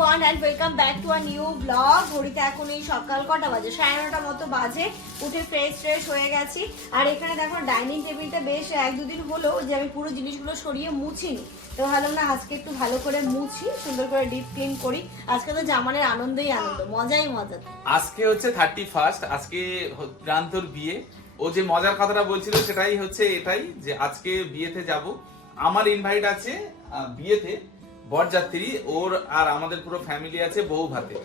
Everyone and welcome back to a new blog ঘড়িতে এখন এই সকাল কটা বাজে? সাড়ে নটা মতো বাজে। উঠে ফ্রেশ ফ্রেশ হয়ে গেছি। আর এখানে দেখো ডাইনিং টেবিলটা বেশ, এক দুদিন হলো যে আমি পুরো জিনিসগুলো সরিয়ে মুছিনি। তো ভাবলাম না, আজকে একটু ভালো করে মুছি, সুন্দর করে ডিপ ক্লিন করি। আজকে তো জামানের আনন্দই আনন্দ, মজাই মজা আজকে হচ্ছে থার্টি ফার্স্ট আজকে প্রান্তর বিয়ে। ও যে মজার কথাটা বলছিল, সেটাই হচ্ছে এটাই যে আজকে বিয়েতে যাব। আমার ইনভাইট আছে বিয়েতে। বরযাত্রী ওর আর আমাদের পুরো ফ্যামিলি আছে বউ ভাতে।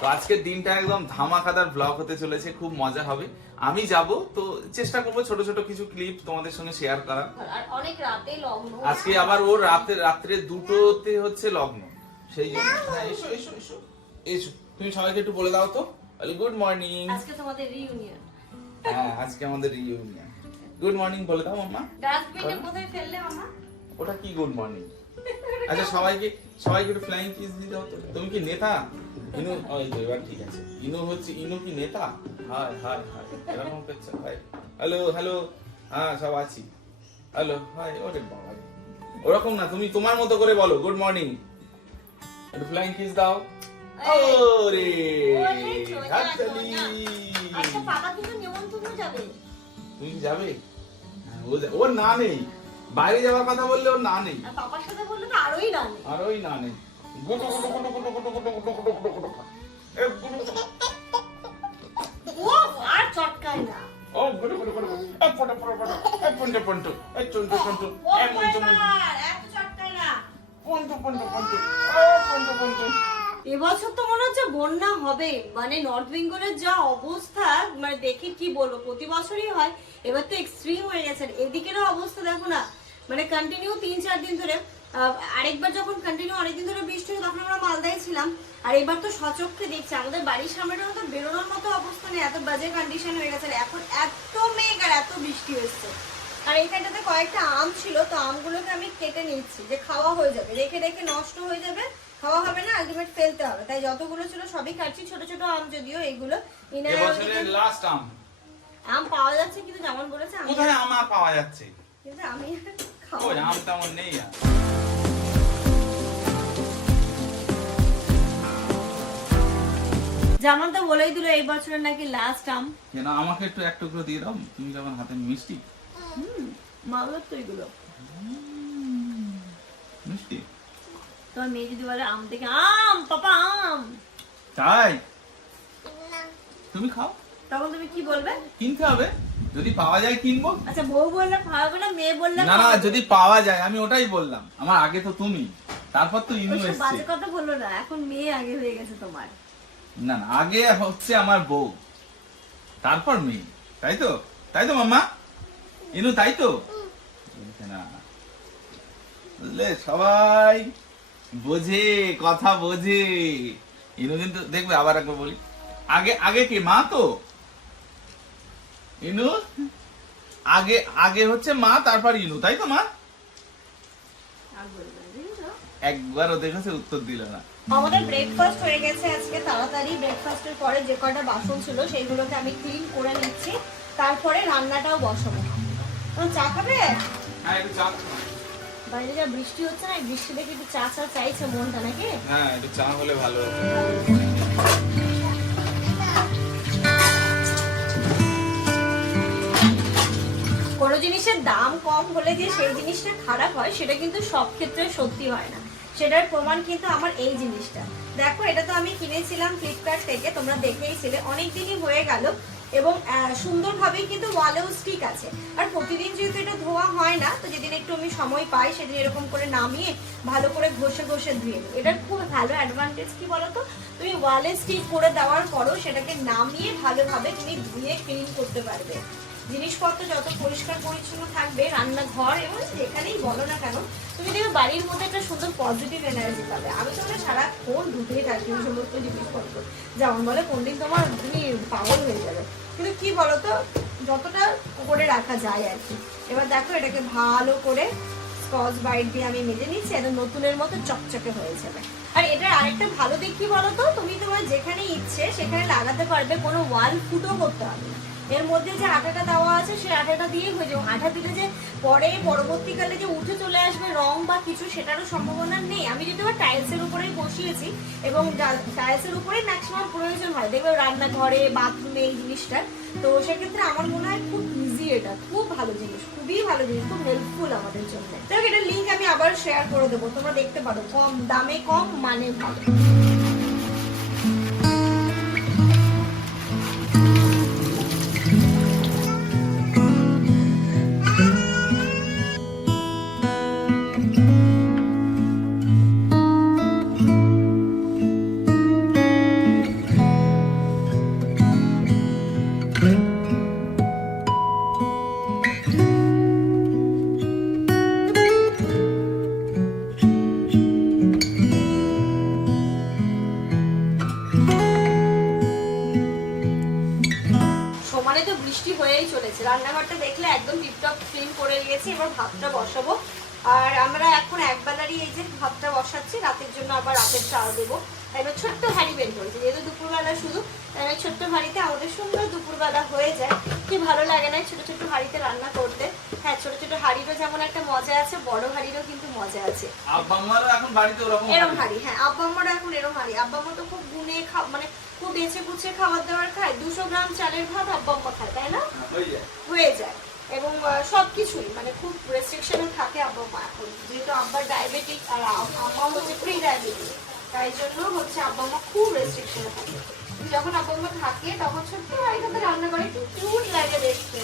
তো আজকের দিনটা একদম ধামাকাদার ব্লগ হতে চলেছে খুব মজা হবে। আমি যাব তো চেষ্টা করব ছোট ছোট কিছু ক্লিপ তোমাদের সঙ্গে শেয়ার করার। অনেক রাতে লগ্ন। আজকে আবার ওর রাতে রাত্রে দুটোতে হচ্ছে লগ্ন। সেই জন্য হ্যাঁ, এসো এসো এসো। এসো। তুমি সবাইকে একটু বলে দাও তো। গুড মর্নিং আজকে তোমাদের রিইউনিয়ন হ্যাঁ আজকে আমাদের রিইউনিয়ন গুড মর্নিং বলে দাও মাম্মা। ডাস্টবিনে কোথায় ফেললে মামা ওটা কি গুড মর্নিং আচ্ছা সবাইকে সবাইকে একটু ফ্লাইং কিস দিয়ে দাও তুমি কি নেতা? ইনু ওই তো এবার ঠিক আছে। ইনু হচ্ছে ইনু কি নেতা? Hi hi hi. এরকম করছে হাই হ্যালো হ্যালো। হ্যাঁ সব আছি। হ্যালো হাই ওরে বাবা ওরকম না তুমি তোমার মতো করে বলো। গুড মর্নিং একটু ফ্লাইং কিস দাও। ওরে। আচ্ছা বাবা কিন্তু নিমন্ত্রণ যাবে। তুমি যাবে? হ্যাঁ, ও ওর না নেই। বাইরে যাওয়ার কথা বললে ওর না নেই আর পাপার সাথে বললে আরোই না নেই আর না নেই গুটু গুটু গুটু গুটু গুটু গুটু গুটু গুটু গুটু গুটু। এ গুটু গুটু। ও আর চটকায় না ও গুটু গুটু গুটু গুটু। এ পটো পটো পটো। এ পন্টু পন্টু। এ চুন্টু চুন্টু। এ মন্টু মন্টু। এত চটকায় না পন্টু পন্টু পন্টু। ও পন্টু পন্টু। এবছর তো মনে হচ্ছে বন্যা হবে মানে নর্থ বেঙ্গলের যা অবস্থা মানে দেখে কি বলব প্রতি বছরই হয় এবার তো এক্সট্রিম হয়ে গেছে এদিকেরও অবস্থা দেখো না মানে কন্টিনিউ তিন চার দিন ধরে আরেকবার যখন কন্টিনিউ অনেকদিন ধরে বৃষ্টি তখন আমরা মালদায় ছিলাম। আর এবার তো সচক্ষে দেখছি আমাদের বাড়ির সামনেটা তো বেরোনোর মতো অবস্থা নেই এত বাজে কন্ডিশন হয়ে গেছে। এখন এত মেঘ আর এত বৃষ্টি হচ্ছে আর এইখানটাতে কয়েকটা আম ছিল তো আমগুলোকে আমি কেটে নিচ্ছি যে খাওয়া হয়ে যাবে। রেখে রেখে নষ্ট হয়ে যাবে খাওয়া হবে না আলটিমেট ফেলতে হবে। তাই যতগুলো ছিল সবই কাটছি ছোট ছোট আম যদিও লাস্ট আম। আম পাওয়া যাচ্ছে কিন্তু যেমন বলেছে আমি কোথায় আম পাওয়া যাচ্ছে? আমি ওই আম তেমন নেই আর। যেমন তো বলেই দিল এই বছরের নাকি লাস্ট আম। কেন আমাকে একটু এক টুকরো দিয়ে দাও? তুমি যখন হাতে মিষ্টি? হুম মালদার তো এগুলো। মিষ্টি? তোমার মেয়ে যদি বলে আম থেকে আম পাপা আম! তাই? তুমি খাও। তখন তুমি কি বলবে? কিনতে হবে। যদি পাওয়া যায় কিনবো। আচ্ছা বউ বললে খাওয়াবে না মেয়ে বললে না না যদি পাওয়া যায় আমি ওটাই বললাম। আমার আগে তো তুমি। তারপর তো ইনু এসছে বাজে কথা বলল না। এখন মেয়ে আগে হয়ে গেছে তোমার। না না আগে হচ্ছে আমার বউ। তারপর মেয়ে। তাই তো? তাই তো মাম্মা? ইনু তাই তো? না বুঝলে সবাই বোঝে কথা বোঝে। ইনু কিন্তু দেখবে আবার একবার বলি। আগে আগে কি? মা তো? ইনু? আগে আগে হচ্ছে মা তারপর ইনু তাই তো মা? বুঝেছ? একবারও দেখেছে উত্তর দিল না। আমাদের ব্রেকফাস্ট হয়ে গেছে আজকে তাড়াতাড়ি ব্রেকফাস্টের পরে যে কয়টা বাসন ছিল সেইগুলোকে আমি ক্লিন করে নিচ্ছি। তারপরে রান্নাটাও বসাবো। চা খাবে? হ্যাঁ একটু চা বাইরে যা বৃষ্টি হচ্ছে না বৃষ্টি দেখে একটু চা চা চাইছে মনটা নাকি? হ্যাঁ একটু চা হলে ভালো হতো। কোনো জিনিসের দাম কম হলে যে সেই জিনিসটা খারাপ হয়, সেটা কিন্তু সব ক্ষেত্রে সত্যি হয় না। সেটার প্রমাণ কিন্তু আমার এই জিনিসটা। দেখো, এটা তো আমি কিনেছিলাম ফ্লিপকার্ট থেকে, তোমরা দেখেইছিলে অনেক দিনই হয়ে গেল এবং সুন্দরভাবেই কিন্তু ওয়ালেও স্টিক আছে। আর প্রতিদিন যেহেতু এটা ধোয়া হয় না, তো যেদিন একটু আমি সময় পাই, সেদিন এরকম করে নামিয়ে ভালো করে ঘষে ঘষে ধুয়ে নিই। এটার খুব ভালো অ্যাডভান্টেজ কি বলতো? তুমি ওয়ালে স্টিক করে দেওয়ার পরও সেটাকে নামিয়ে ভালোভাবে তুমি ধুয়ে ক্লিন করতে পারবে। জিনিসপত্র যত পরিষ্কার পরিচ্ছন্ন থাকবে, রান্নাঘর এবং যেখানেই বলো না কেন, তুমি দেখবে বাড়ির মধ্যে একটা সুন্দর পজিটিভ এনার্জি পাবে। আমি তো মানে সারাক্ষণ ঢুকেই থাকি ওই সমস্ত জিনিসপত্র। যেমন বলে কোনদিন তোমার তুমি পাগল হয়ে যাবে। বলতো, যতটা করে রাখা যায় আর কি। এবার দেখো এটাকে ভালো করে স্কচ বাইট দিয়ে আমি মেজে নিচ্ছি, এটা নতুনের মতো চকচকে হয়ে যাবে। আর এটার আরেকটা ভালো দিক কি বলতো, তুমি তোমার যেখানে ইচ্ছে সেখানে লাগাতে পারবে, কোনো ওয়াল ফুটও করতে হবে না। এর মধ্যে যে আঠাটা দেওয়া আছে, সেই আঠাটা দিয়ে হয়ে যাবে। আঠা দিলে যে পরে পরবর্তীকালে যে উঠে চলে আসবে রং বা কিছু, সেটারও সম্ভাবনা নেই। আমি যদি আবার টাইলসের উপরেই বসিয়েছি এবং টাইলসের উপরেই ম্যাক্সিমাম প্রয়োজন হয়। দেখবে রান্নাঘরে বাথরুমে এই জিনিসটা। তো সেক্ষেত্রে আমার মনে হয় খুব ইজি এটা। খুব ভালো জিনিস। খুবই ভালো জিনিস। খুব হেল্পফুল আমাদের জন্য। দেখো এটার লিঙ্ক আমি আবার শেয়ার করে দেবো। তোমরা দেখতে পারো। কম দামে, কম মানে ভালো। আবার দেবো। এবার ছোট্ট হাঁড়ি বের করেছি। যেহেতু দুপুরবেলা শুধু তাই ছোট্ট হাঁড়িতে আমাদের সুন্দর দুপুরবেলা হয়ে যায়। কি ভালো লাগে না ছোট ছোট হাঁড়িতে রান্না করতে। হ্যাঁ ছোট ছোট হাঁড়িরও যেমন একটা মজা আছে বড় হাঁড়িরও কিন্তু মজা আছে। আব্বা এখন বাড়িতে ওরকম এরম হাঁড়ি? হ্যাঁ আব্বা আম্মারা এখন এরম হাঁড়ি। আব্বা আম্মা তো খুব গুনে খা মানে খুব বেছে বুঝে খাবার দাবার খায়। দুশো গ্রাম চালের ভাত আব্বাম্মা খায় তাই না? হয়ে যায়। এবং সব কিছুই মানে খুব রেস্ট্রিকশনে থাকে আব্বা মা এখন। যেহেতু আব্বার ডায়াবেটিক আর আম্মা হচ্ছে প্রি ডায়াবেটিক তাই জন্য হচ্ছে আব্বা মা খুব রেস্ট্রিকশনে থাকে। যখন আব্বা মা থাকে, তখন ছোট্ট বাড়িটাতে রান্না করে একটু কিউট লাগে দেখতে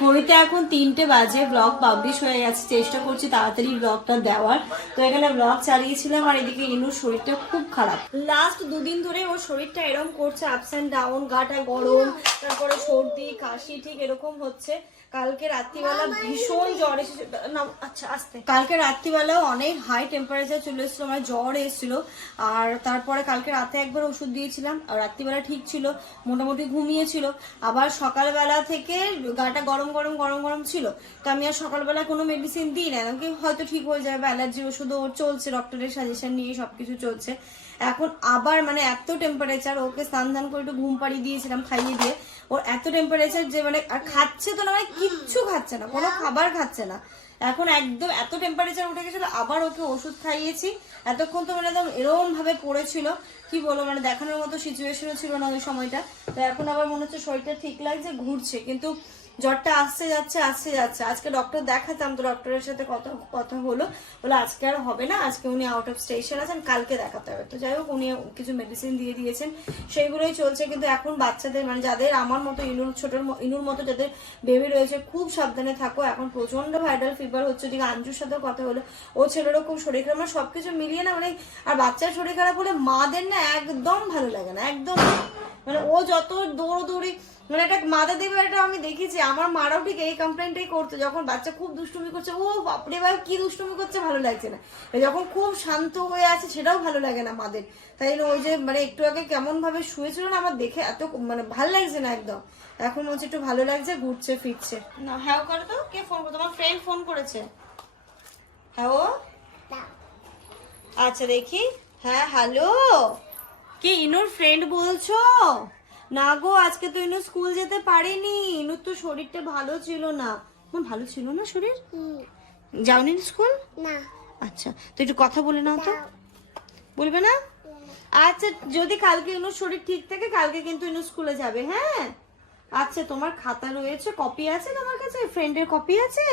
ঘড়িতে এখন তিনটে বাজে ব্লগ পাবলিশ হয়ে গেছে, চেষ্টা করছি তাড়াতাড়ি ব্লগটা দেওয়ার। তো এখানে ব্লগ চালিয়েছিলাম আর এদিকে ইনুর শরীরটা খুব খারাপ। লাস্ট দুদিন ধরে ওর শরীরটা এরকম করছে আপস অ্যান্ড ডাউন গাটা গরম, তারপরে সর্দি কাশি ঠিক এরকম হচ্ছে। কালকে রাত্রিবেলা ভীষণ জ্বর এসেছে। না আচ্ছা আসতে। কালকে রাত্রিবেলাও অনেক হাই টেম্পারেচার চলে এসেছিল মানে জ্বর এসেছিল। আর তারপরে কালকে রাতে একবার ওষুধ দিয়েছিলাম আর রাত্রিবেলা ঠিক ছিল মোটামুটি ঘুমিয়েছিল। আবার সকালবেলা থেকে গাটা গরম গরম গরম গরম ছিল। তো আমি আর সকালবেলা কোনো মেডিসিন দিই না আমাকে হয়তো ঠিক হয়ে যাবে অ্যালার্জি ওষুধও ওর চলছে ডক্টরের সাজেশন নিয়ে সবকিছু চলছে। এখন আবার মানে এত টেম্পারেচার ওকে স্নান ধান করে একটু ঘুম পাড়িয়ে দিয়েছিলাম খাইয়ে দিয়ে। ওর এত টেম্পারেচার যে মানে আর খাচ্ছে তো না মানে কিচ্ছু খাচ্ছে না কোনো খাবার খাচ্ছে না। এখন একদম এত টেম্পারেচার উঠে গেছিল আবার ওকে ওষুধ খাইয়েছি। এতক্ষণ তো মানে একদম এরকম ভাবে পড়েছিল। কি বলব মানে দেখানোর মতো সিচুয়েশনও ছিল না ওই সময়টা। তো এখন আবার মনে হচ্ছে শরীরটা ঠিক লাগছে, ঘুরছে। কিন্তু জ্বরটা আসছে, যাচ্ছে আসছে, যাচ্ছে। আজকে ডক্টর দেখাতাম তো ডক্টরের সাথে কথা কথা হলো। বলে আজকে আর হবে না, আজকে উনি আউট অফ স্টেশন আছেন, কালকে দেখাতে হবে। তো যাই হোক, উনি কিছু মেডিসিন দিয়ে দিয়েছেন। সেইগুলোই চলছে, কিন্তু এখন বাচ্চাদের মানে যাদের আমার মতো ইনুর, ছোটোর ইনুর মতো যাদের বেবি রয়েছে, খুব সাবধানে থাকো। এখন প্রচণ্ড ভাইরাল ফিভার হচ্ছে, ওদিকে আঞ্জুর সাথে কথা হলো। ও ছেলেরও খুব শরীর খারাপ মানে সব কিছু মিলিয়ে না মানে আর বাচ্চার শরীর খারাপ হলে মাদের না একদম ভালো লাগে না একদম। মানে ও যত দৌড়দৌড়ি মানে একটা মাদা দেবে এটা আমি দেখেছি আমার মারাও ঠিক এই কমপ্লেনটাই করতো যখন বাচ্চা খুব দুষ্টুমি করছে ও বাপরে বাপ কি দুষ্টুমি করছে ভালো লাগছে না। যখন খুব শান্ত হয়ে আছে সেটাও ভালো লাগে না মাদের। তাই জন্য ওই যে মানে একটু আগে কেমন ভাবে শুয়েছিল না আমার দেখে এত মানে ভালো লাগছে না একদম। এখন হচ্ছে একটু ভালো লাগছে ঘুরছে ফিরছে। না হ্যাঁ করে তো কে ফোন করতো তোমার ফ্রেন্ড ফোন করেছে। হ্যাঁ ও? আচ্ছা দেখি। হ্যাঁ হ্যালো কে ইনুর ফ্রেন্ড বলছো? না গো আজকে তো ইনু স্কুল যেতে পারেনি। ইনুর তো শরীরটা ভালো ছিল না। মন ভালো ছিল না শরীর? যাওনি স্কুল না। আচ্ছা তো একটু কথা বলে নাও তো। বলবে না? আচ্ছা যদি কালকে ইনুর শরীর ঠিক থাকে কালকে কিন্তু ইনু স্কুলে যাবে হ্যাঁ? আচ্ছা তোমার খাতা রয়েছে কপি আছে তোমার কাছে? ফ্রেন্ডের কপি আছে?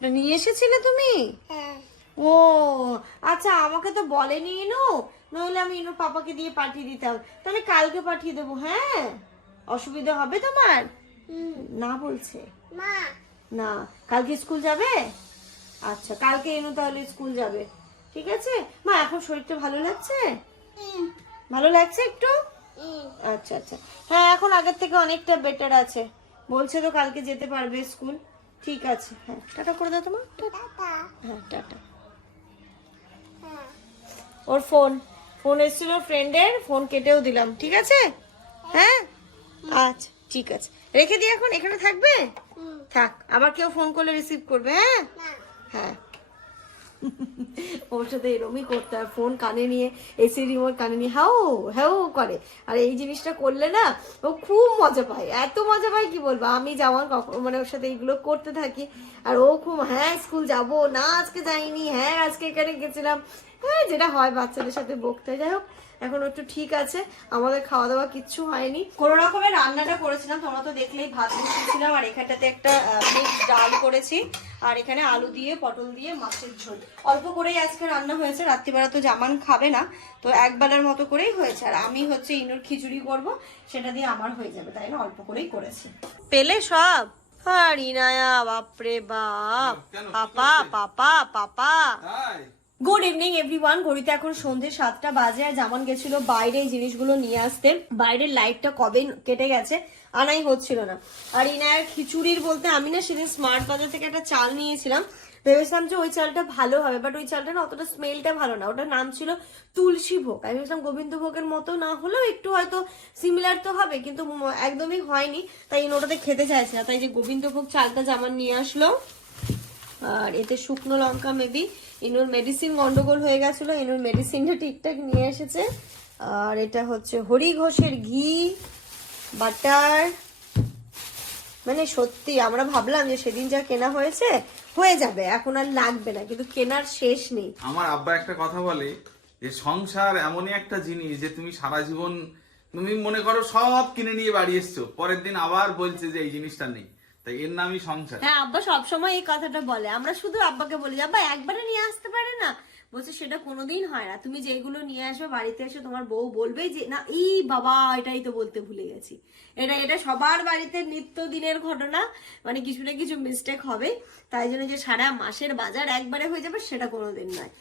নিয়ে এসেছিলে তুমি? হ্যাঁ। ও আচ্ছা আমাকে তো বলেনি ইনু। নইলে আমি ইনু পাপাকে দিয়ে পাঠিয়ে দিতাম তাহলে কালকে পাঠিয়ে দেবো হ্যাঁ? অসুবিধা হবে তোমার? না বলছে। মা। না। কালকে স্কুল যাবে? আচ্ছা কালকে ইনু তাহলে স্কুল যাবে। ঠিক আছে? মা এখন শরীরটা ভালো লাগছে? ভালো লাগছে একটু? আচ্ছা আচ্ছা। হ্যাঁ এখন আগের থেকে অনেকটা বেটার আছে। বলছে তো কালকে যেতে পারবে স্কুল। ঠিক আছে হ্যাঁ। টাটা করে দাও তোমার হ্যাঁ টাটা। হ্যাঁ। ওর ফোন ফোন এসেছিল ফ্রেন্ডের ফোন কেটেও দিলাম ঠিক আছে? হ্যাঁ? আচ্ছা ঠিক আছে। রেখে দিই এখন এখানে থাকবে? থাক আবার কেউ ফোন করলে রিসিভ করবে হ্যাঁ? হ্যাঁ। ওর সাথে এরমই করতে হয়, ফোন কানে নিয়ে, এসি রিমোট কানে নিয়ে হ্যাও হ্যাও করে। আর এই জিনিসটা করলে না, ও খুব মজা পায়। এত মজা পায় কি বলব? আমি যাওয়ার কখন মানে ওর সাথে এইগুলো করতে থাকি। আর ও খুব হ্যাঁ স্কুল যাব না, আজকে যাইনি হ্যাঁ আজকে এখানে গেছিলাম। হ্যাঁ যেটা হয় বাচ্চাদের সাথে বকতে যাই হোক এখন একটু ঠিক আছে আমাদের খাওয়া দাওয়া কিচ্ছু হয়নি। কোনো রকমের রান্নাটা করেছিলাম তোমরা তো দেখলেই ভাত বসিয়েছিলাম আর এখানটাতে একটা মিক্স ডাল করেছি আর এখানে আলু দিয়ে পটল দিয়ে মাছের ঝোল। অল্প করেই আজকে রান্না হয়েছে রাত্রিবেলা তো জামান খাবে না তো একবেলার মতো করেই হয়েছে। আর আমি হচ্ছে ইনুর খিচুড়ি করব সেটা দিয়ে আমার হয়ে যাবে তাই না? অল্প করেই করেছি। পেলে সব? আর ইনায়া বাপরে বাপ। Papa papa papa. Good evening everyone ঘড়িতে এখন সন্ধ্যে সাতটা বাজে আর জামান গেছিল বাইরে এই জিনিসগুলো নিয়ে আসতে। বাইরের লাইটটা কবে কেটে গেছে আনাই হচ্ছিল না। আর ইনায়ার খিচুড়ির বলতে আমি না সেদিন স্মার্ট বাজার থেকে একটা চাল নিয়েছিলাম। ভেবেছিলাম যে ওই চালটা ভালো হবে বাট ওই চালটা না অতটা স্মেলটা ভালো না। ওটার নাম ছিল তুলসী ভোগ। আমি ভেবেছিলাম গোবিন্দ ভোগের মতো না হলেও একটু হয়তো সিমিলার তো হবে, কিন্তু একদমই হয়নি। তাই ওটাতে খেতে চাইছে না। তাই যে গোবিন্দ ভোগ চালটা জামান নিয়ে আসলো আর এতে শুকনো লঙ্কা মেবি ইনুর মেডিসিন গন্ডগোল হয়ে গেছিল, ইনুর মেডিসিনটা ঠিকঠাক নিয়ে এসেছে। আর এটা হচ্ছে হরি ঘোষের ঘি বাটার মানে সত্যি, আমরা ভাবলাম যে সেদিন যা কেনা হয়েছে, হয়ে যাবে, এখন আর লাগবে না, কিন্তু কেনার শেষ নেই। আমার আব্বা একটা কথা বলে যে, সংসার এমনই একটা জিনিস যে, তুমি সারা জীবন, তুমি মনে করো সব কিনে নিয়ে বাড়ি এসছো, পরের দিন আবার বলছে যে, এই জিনিসটা নেই। তাই এর নামই সংসার। হ্যাঁ আব্বা সবসময় এই কথাটা বলে। আমরা শুধু আব্বাকে বলি আব্বা একবারে নিয়ে আসতে পারে না? বলছে সেটা কোনোদিন হয় না। তুমি যেগুলো নিয়ে আসবে বাড়িতে এসে তোমার বউ বলবে যে না এই বাবা এটাই তো বলতে ভুলে গেছি। এটা এটা সবার বাড়িতে নিত্য দিনের ঘটনা। মানে কিছু না কিছু মিস্টেক হবে। তাই জন্য যে সারা মাসের বাজার একবারে হয়ে যাবে সেটা কোনোদিন নয়।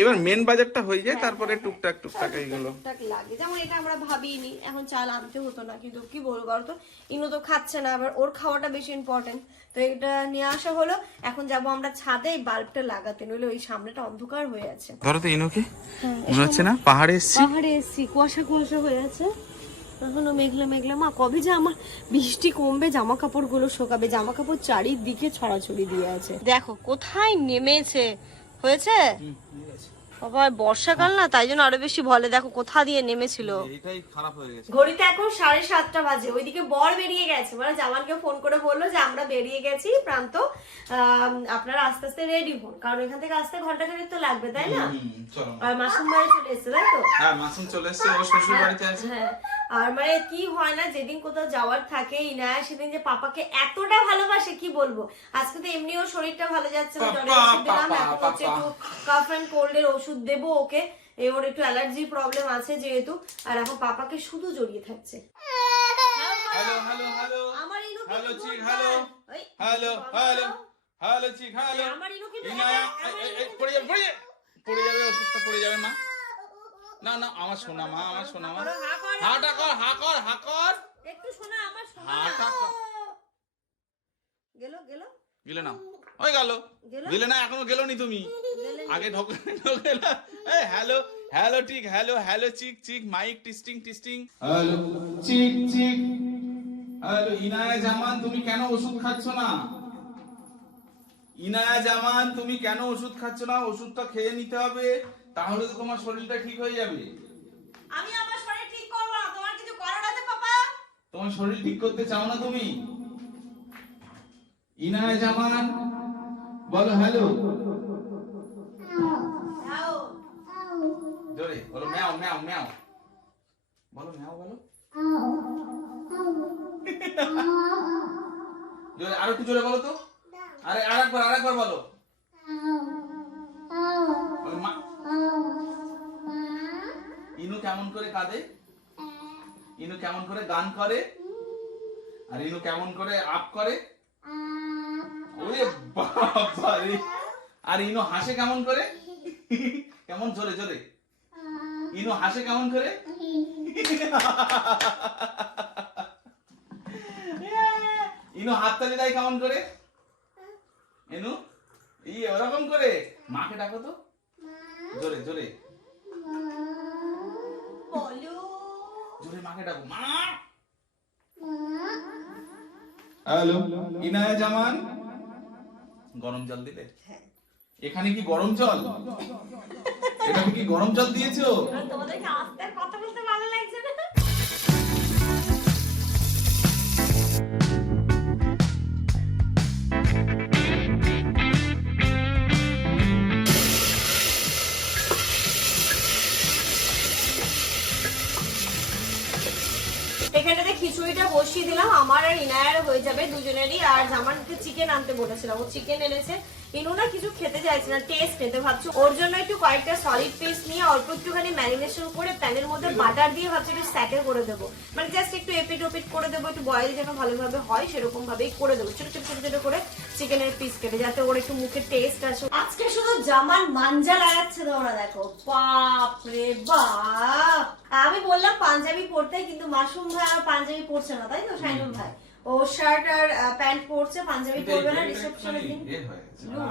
এবার মেন বাজারটা হয়ে যায় তারপরে টুকটাক টুকটাক এইগুলো। টুকটাক লাগে। যেমন এটা আমরা ভাবিনি এখন চাল আনতে হতো না কিন্তু কি বলব বলো তো ইনু তো খাচ্ছে না আবার ওর খাওয়াটা বেশি ইম্পর্টেন্ট তো এটা নিয়ে আসা হলো। এখন যাব আমরা ছাদে এই বাল্বটা লাগাতে নইলে ওই সামনেটা অন্ধকার হয়ে আছে। ধরো তো ইনুকে। মনে হচ্ছে না। পাহাড়ে এসছি। পাহাড়ে এসছি কুয়াশা কুয়াশা হয়ে আছে। এখনও মেঘলা মেঘলা। মা কবে যে আমার বৃষ্টি কমবে জামা কাপড়গুলো শোকাবে জামা কাপড় চারিদিকে ছড়াছড়ি দিয়ে আছে। দেখো কোথায় নেমেছে? হয়েছে? বাবা বর্ষাকাল না তাই জন্য আরও বেশি বলে। দেখো কোথা দিয়ে নেমেছিল। এটাই খারাপ হয়ে গেছে। ঘড়িতে এখন সাড়ে সাতটা বাজে। ওইদিকে বর বেরিয়ে গেছে। মানে জামানকে ফোন করে বলল যে আমরা বেরিয়ে গেছি প্রান্ত। আপনারা আস্তে আস্তে রেডি হন। কারণ এখান থেকে আসতে ঘণ্টা খানিক তো লাগবে তাই না? আর মাসুম ভাই চলে এসেছে তাই তো? হ্যাঁ মাসুম চলে এসছে ও শ্বশুর বাড়িতে আছে। হ্যাঁ। আর মানে কি হয় না যেদিন কোথাও যাওয়ার থাকে ইনায়া সেদিন যে পাপাকে এতটা ভালোবাসে কি বলব? আজকে তো এমনি ওর শরীরটা ভালো যাচ্ছে না দিলাম এখন হচ্ছে একটু কাফ অ্যান্ড কোল্ডের ওষুধ দেবো ওকে। এ ওর একটু অ্যালার্জি প্রবলেম আছে যেহেতু আর এখন পাপাকে শুধু জড়িয়ে থাকছে। হ্যালো হ্যালো হ্যালো আমার Inu hello check hello hello hello hello check hello আমার ইনু কিন্তু ইনায়া আমার এই, ইনু এই, কিন্তু- পড়ে যাবে পড়ে যাবে। পড়ে যাবে ওষুধটা পড়ে যাবে মা। না না আমার শোনা মা আমার শোনা মা। হা করো। হাটা কর হা কর হা কর। একটু শোনা আমার শোনা। হাটা কর। গেল গেল। গেলে না। ওই গেল। গেল? না এখনও গেলো নি। তুমি আগে ঢোকে ঢোকে এই হ্যালো হ্যালো ঠিক hello hello check check mic testing testing. Hello check check. Hello Inaya Zaman তুমি কেন ওষুধ খাচ্ছ না? ইনায়া জামান তুমি কেন ওষুধ খাচ্ছ না? ওষুধটা খেয়ে নিতে হবে। তাহলে তো তোমার শরীরটা ঠিক হয়ে যাবে। আমি আমার শরীর ঠিক করব না। তোমার কিছু করার আছে পাপা? তোমার শরীর ঠিক করতে চাও না তুমি? ইনায়া জামান বলো হ্যালো। জোরে বলো ম্যাও ম্যাও ম্যাও। বলো ম্যাও বলো। জোরে আরও একটু জোরে বলো তো। আরে আরেকবার আরেকবার বলো। ইনু কেমন করে কাঁদে? ইনু কেমন করে গান করে? আর ইনু কেমন করে আপ করে? ওরে বাবা রে আর ইনু হাসে কেমন করে? কেমন? জোরে জোরে। ইনু হাসে কেমন করে? ইনু হাততালি দেয় কেমন করে? এনু ই ওরকম করে। মাকে ডাকো তো। জোরে জোরে বলো জোরে মাকে ডাকো। মা! হ্যালো ইনায়া জামান। গরম জল দিলে? হ্যাঁ। এখানে কি গরম জল? এটা কি গরম জল দিয়েছ? তোমাদেরকে আস্তে এখানটাতে বসিয়ে দিলাম। আমার আর ইনায়ার হয়ে যাবে দুজনেরই। আর জামানকে চিকেন আনতে বলেছিলাম। ও চিকেন এনেছে। ইনু না কিছু খেতে চাইছে না টেস্ট খেতে ভাবছ। ওর জন্য একটু কয়েকটা সলিড পেস্ট নিয়ে অল্প একটুখানি ম্যারিনেশন করে প্যানের মধ্যে বাটার দিয়ে ভাবছি একটু স্যাটেল করে দেবো। মানে জাস্ট একটু এপিট ওপিট করে দেবো একটু বয়েল যেন ভালোভাবে হয় সেরকম ভাবেই করে দেবো। ছোট ছোট ছোট ছোট করে চিকেনের পিস কেটে যাতে ওর একটু মুখে টেস্ট আসে। আজকে শুধু জামান মাঞ্জা লাগাচ্ছে তোমরা দেখো। বাপ রে বাপ! আমি বললাম পাঞ্জাবি পরতে কিন্তু মাসুম ভাই আর পাঞ্জাবি পরছে না তাই তো সাইনুল ভাই? ও শার্ট আর প্যান্ট পরছে পাঞ্জাবি পরবে না রিসেপশনের দিন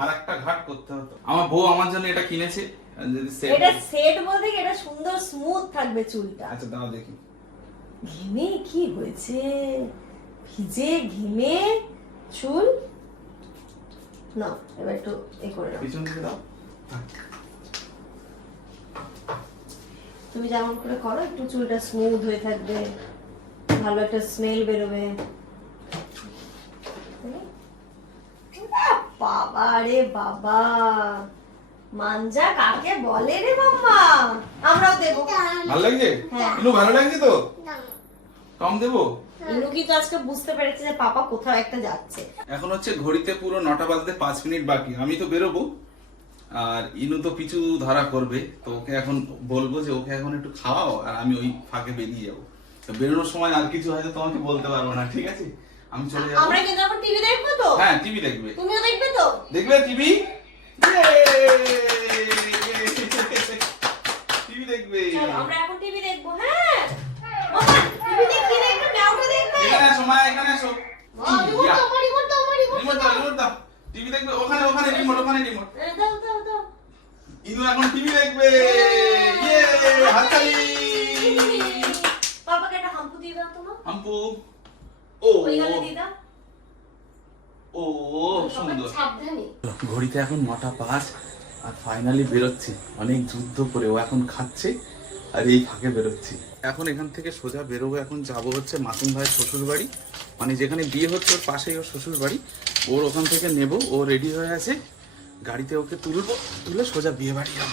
আর একটা ঘাট করতে হতো। আমার বউ আমার জন্য এটা কিনেছে এটা সেট বলতে এটা সুন্দর স্মুথ থাকবে চুলটা। আচ্ছা দাও দেখি। ঘিমে? কি হয়েছে? ভিজে ঘিমে চুল? না এবার একটু এ করে নাও। পিছন দিকে দাও। তুমি যেমন করে করো একটু চুলটা স্মুথ হয়ে থাকবে ভালো একটা স্মেল বেরোবে। বাবা রে বাবা। মাঞ্জা কাকে বলে রে মাম্মা? আমরাও দেবো। ভালো লাগছে? হ্যাঁ। ইনু ভালো লাগছে তো? কম দেবো? ইনু কিন্তু আজকে বুঝতে পেরেছে যে পাপা কোথাও একটা যাচ্ছে। এখন হচ্ছে ঘড়িতে পুরো নটা বাজতে পাঁচ মিনিট বাকি। আমি তো বেরোবো। আর ইনু তো পিছু ধরা করবে। তো ওকে এখন বলব যে ওকে এখন একটু খাওয়াও আর আমি ওই ফাঁকে বেরিয়ে যাব। তো বেরোনোর সময় আর কিছু হয়তো তোমাকে বলতে পারব না ঠিক আছে? আমি চলে যাব। আমরা কিন্তু এখন টিভি দেখব তো? হ্যাঁ টিভি দেখবে। তুমিও দেখবে তো? দেখবে টিভি টিভি দেখবে। আমরা এখন টিভি দেখব হ্যাঁ? টিভি দেখি দেখবে মেওটা দেখবে? এখানে মা এখানে দাও টিভি দেখবে ওখানে ওখানে রিমোট ওখানে রিমোট। দাও দাও দাও। ইনু এখন টিভি দেখবে। ইয়ে হাততালি। পাপাকে একটা হাম্পু দিয়ে দাও তোমার হাম্পু। ও ও সুন্দর ঘড়িতে এখন নটা পাঁচ আর ফাইনালি বেরোচ্ছি। অনেক যুদ্ধ করে ও এখন খাচ্ছে আর এই ফাঁকে বেরোচ্ছি। এখন এখান থেকে সোজা বেরোবো এখন যাব হচ্ছে মাসুম ভাইয়ের শ্বশুর বাড়ি মানে যেখানে বিয়ে হচ্ছে ওর পাশেই ওর শ্বশুর বাড়ি ওর ওখান থেকে নেব ও রেডি হয়ে আছে। গাড়িতে ওকে তুলবো তুলে সোজা বিয়ে বাড়ি যাব।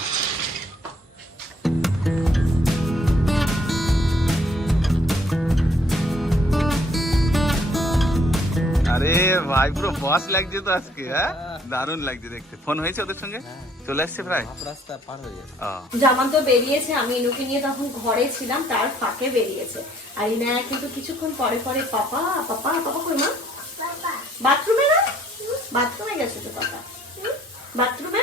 ভাই পুরো বস লাগছে তো আজকে হ্যাঁ? দারুণ লাগছে দেখতে। ফোন হয়েছে ওদের সঙ্গে? চলে আসছে প্রায়? রাস্তা পার হয়ে গেছে। জামান তো বেরিয়েছে আমি ইনুকে নিয়ে তখন ঘরে ছিলাম তার ফাঁকে বেরিয়েছে। আর ইনায়া কিন্তু কিছুক্ষণ পরে পরে পাপা পাপা পাপা কই মা? বাথরুমে না? বাথরুমে গেছে তো পাপা। বাথরুমে?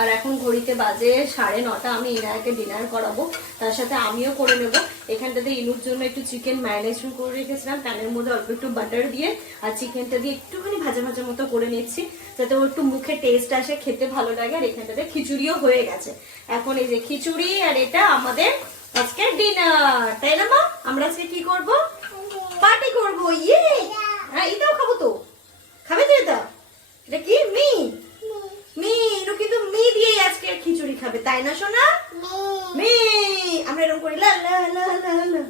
আর এখন ঘড়িতে বাজে সাড়ে নটা, আমি ইনায়াকে ডিনার করাবো। তার সাথে আমিও করে নেব। এখানটাতে ইনুর জন্য একটু চিকেন ম্যারিনেশন করে রেখেছিলাম। প্যানের মধ্যে অল্প একটু বাটার দিয়ে আর চিকেনটা দিয়ে একটুখানি ভাজা ভাজা মতো করে নিচ্ছি। যাতে ওর একটু মুখে টেস্ট আসে, খেতে ভালো লাগে। আর এখানটাতে খিচুড়িও হয়ে গেছে। এখন এই যে খিচুড়ি আর এটা আমাদের আজকে ডিনার তাই না মা? আমরা আজকে কি করব? পার্টি করব ইয়ে! হ্যাঁ এটাও খাব তো। খাবে তো এটা এটা কি? মি মি ইনু কিন্তু মি দিয়েই আজকে খিচুড়ি খাবে তাই না সোনা? মি। আমরা এরকম করি লা লা লা লা।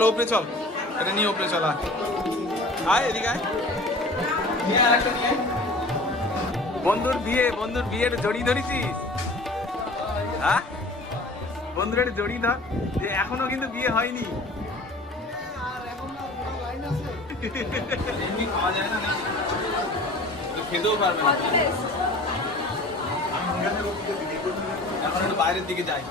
চল উপরে চল। এটা নিয়ে উপরে চল আয়। এদিকে আয়। নিয়ে আর একটা নিয়ে বন্ধুর বিয়ে বন্ধুর বিয়ের জড়ি ধরেছিস? হ্যাঁ? বন্ধুর একটা জড়ি ধর যে এখনও কিন্তু বিয়ে হয়নি। এমনি খাওয়া যায় না খেতেও পারবে না। এখন একটু বাইরের দিকে যাই।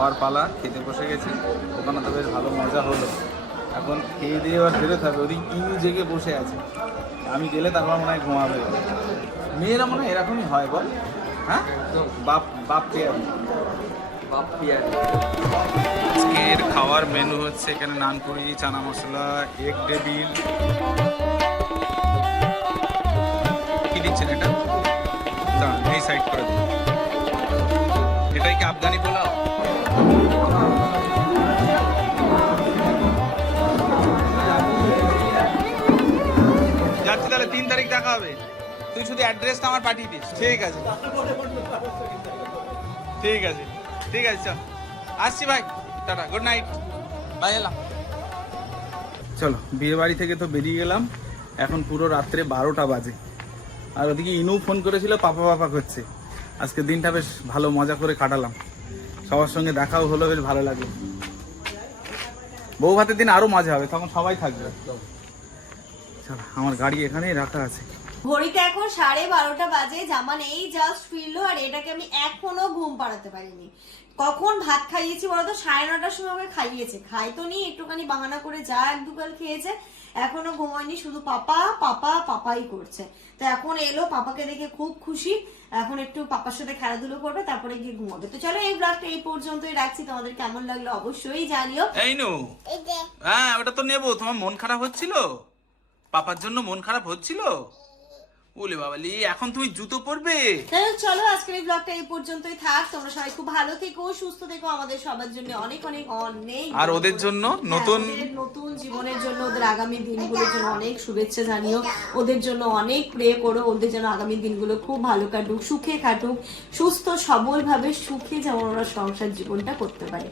খাওয়ার পালা খেতে বসে গেছি। ওখানে তো বেশ ভালো মজা হলো। এখন খেয়ে দিয়ে এবার বেরোতে হবে ওদিক ইউ জেগে বসে আছে। আমি গেলে তারপর মনে হয় ঘুমাবে। মেয়েরা মনে হয় এরকমই হয় বল। হ্যাঁ? বাপ বাপ পেয়ার। বাপ পেয়ার। আজকের খাওয়ার মেনু হচ্ছে এখানে নানপুরি চানা মশলা এগ ডেবিল কি দিচ্ছেন এটা? এই সাইড করে দিন। এটাই কি আফগানি পোলাও? যাচ্ছি তাহলে তিন তারিখ দেখা হবে। তুই শুধু অ্যাড্রেসটা আমার পাঠিয়ে দিস। ঠিক আছে। ঠিক আছে। ঠিক আছে চল। আসছি ভাই। টাটা গুড নাইট বাই এলাম। চলো বিয়ে বাড়ি থেকে তো বেরিয়ে গেলাম। এখন পুরো রাত্রে বারোটা বাজে। আর ওদিকে ইনু ফোন করেছিল পাপা পাপা করছে। আজকে দিনটা বেশ ভালো মজা করে কাটালাম। সবার সঙ্গে দেখাও হলো বেশ ভালো লাগল। বউ ভাতের দিন আরও মজা হবে তখন সবাই থাকবে। চলো আমার গাড়ি এখানেই রাখা আছে। ঘড়িতে এখন সাড়ে বারোটা বাজে জামান এই জাস্ট ফিরলো আর এটাকে আমি এখনও ঘুম পাড়াতে পারিনি। কখন ভাত খাইয়েছি বলতো? সাড়ে নটার সময় আমাকে খাইয়েছে। খাই তো নি একটুখানি বাহানা করে যা এক দুকাল খেয়েছে এখনও ঘুমায়নি শুধু পাপা পাপা পাপাই করছে। তো এখন এলো পাপাকে দেখে খুব খুশি। এখন একটু পাপার সাথে খেলাধুলো করবে তারপরে গিয়ে ঘুমাবে। তো চলো এই ব্লগটা এই পর্যন্তই রাখছি। তোমাদের কেমন লাগল অবশ্যই জানিও। এই নু। হ্যাঁ ওটা তো নেব। তোমার মন খারাপ হচ্ছিল? পাপার জন্য মন খারাপ হচ্ছিল? ওলে বাবালি এখন তুমি জুতো পরবে? চলো আজকের এই ব্লগটা এই পর্যন্তই থাক। তোমরা সবাই খুব ভালো থেকো সুস্থ থেকো। আমাদের সবার জন্য অনেক অনেক অনেক আর ওদের জন্য হ্যাঁ, নতুন নতুন জীবনের জন্য ওদের আগামী দিনগুলোর জন্য অনেক শুভেচ্ছা জানিও। ওদের জন্য অনেক প্রে করো। ওদের জন্য আগামী দিনগুলো খুব ভালো কাটুক সুখে কাটুক। সুস্থ সবল ভাবে সুখে যেমন ওরা সংসার জীবনটা করতে পারে।